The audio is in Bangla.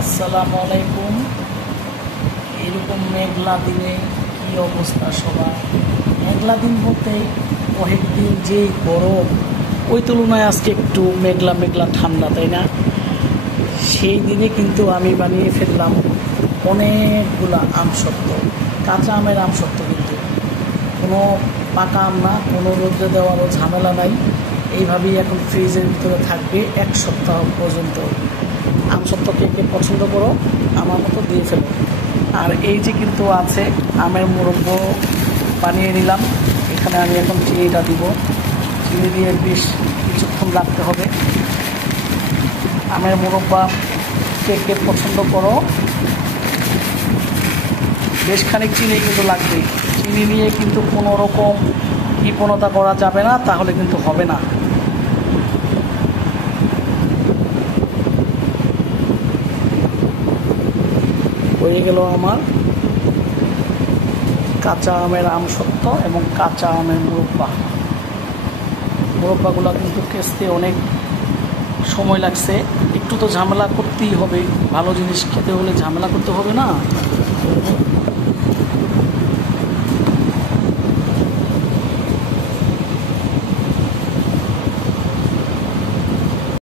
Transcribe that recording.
আসসালামু আলাইকুম। এরকম মেঘলা দিনে কি অবস্থা সবার? মেঘলা দিন বলতে কয়েকদিন যে গরম, ওই তুলনায় আজকে একটু মেঘলা মেঘলা ঠান্ডা, তাই না? সেই দিনে কিন্তু আমি বানিয়ে ফেললাম অনেকগুলা আমসত্ত্ব, কাঁচা আমের আমসত্ত্ব। কিন্তু কোনো পাকা আম না, কোনো রোদ্রে দেওয়ারও ঝামেলা নাই। এইভাবেই এখন ফ্রিজের ভিতরে থাকবে 1 সপ্তাহ পর্যন্ত। আমসত্ত্ব কে কে পছন্দ করো, আমার মতো দিয়ে ফেলো। আর এই যে কিন্তু আছে আমের মুরব্বো বানিয়ে নিলাম। এখানে আমি এখন চিনিটা দিব, চিনি দিয়ে বেশ কিছুক্ষণ রাখতে হবে। আমের মুরব্বা কে কে পছন্দ করো, বেশ খানিক চিনি কিন্তু লাগবেই। চিনি নিয়ে কিন্তু কোনো রকম কৃপণতা করা যাবে না, তাহলে কিন্তু হবে না। হয়ে গেল আমার কাঁচা আমের আমসত্ত্ব এবং কাঁচা আমের মুরব্বাগুলো কিন্তু কেসতে অনেক সময় লাগছে। একটু তো ঝামেলা করতেই হবে, ভালো জিনিস খেতে হলে ঝামেলা করতে হবে না?